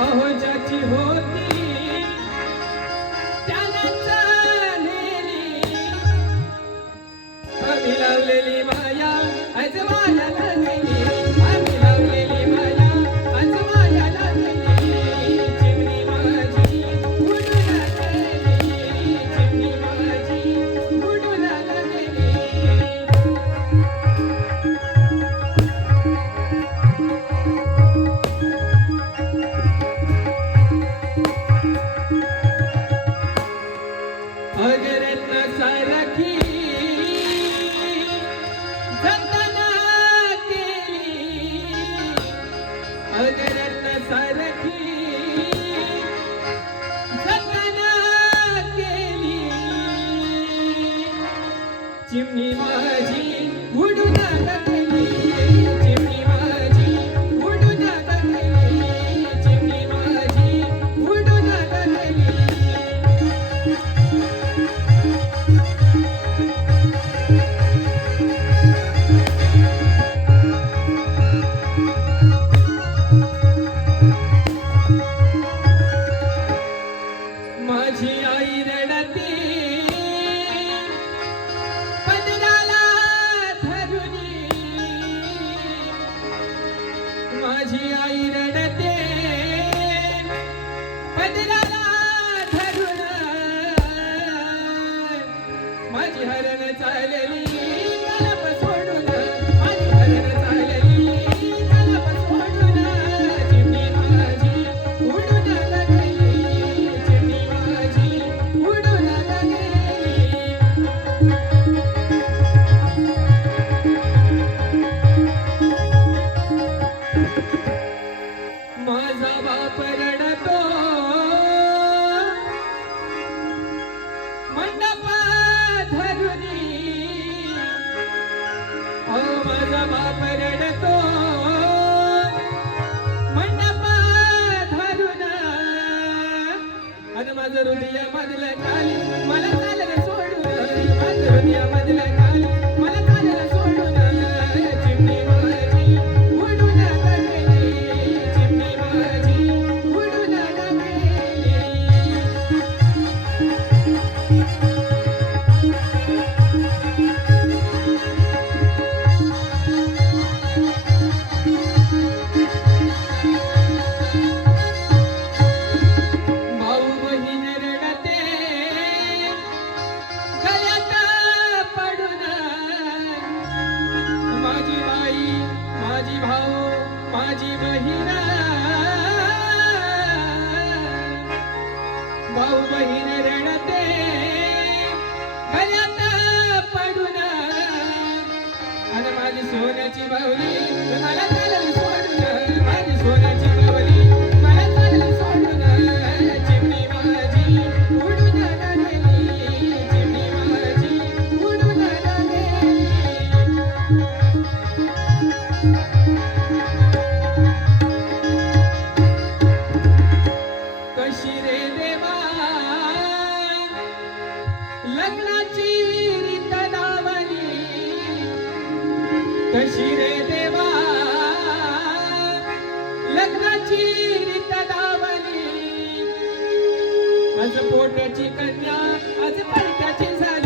अहो ज्याची होती त्याला चालेली आम्ही लावलेली माया आज माया लागली आम्ही लावलेली माया आज माया लागली चिमणी माझी उडून गेली चिमणी माझी उडून गेली अगरत्न सारखी जतना केली अगरत्न सारखी जतना केली चिमणी माझी उडून गेली चिमणी माझी उडून गेली चिमणी माझी उडून गेली माझी आई रडते पदराला धरुनी माझी आई रडते पदराला धरून माझी हरण चालली कलप सोडून माझी हरण चालली कलप सोडून चिमणी माझी उडून गेली चिमणी माझी उडून गेली माझा बाप रडतो मंडप धरुनी हो माझा बाप रडतो मंडप धरून आणि माझं हृदय मधलं खाली मला चाललं सोडून माझं हृदय मधलं खाली मला चाललं सोडून चिमणी माझी उडून गेली चिमणी माझी उडून गेली भाऊ बहीण रडते गळ्यात पडून माझी बाई माझी भाऊ माझी बहीण भाऊ बहीण रडते गळ्यात पडून आणि माझी सोन्याची बाहुली मला चालली सोडून माझी सोन्याची बाहुली मला चालली सोडून चिमणी माझी उडून गेली चिमणी माझी उडून गेली कशी रे देवा लग्नाची रीत लावली कशी रे देवा लग्नाची रीत लावली आज पोटाची कन्या आज परक्याची झाली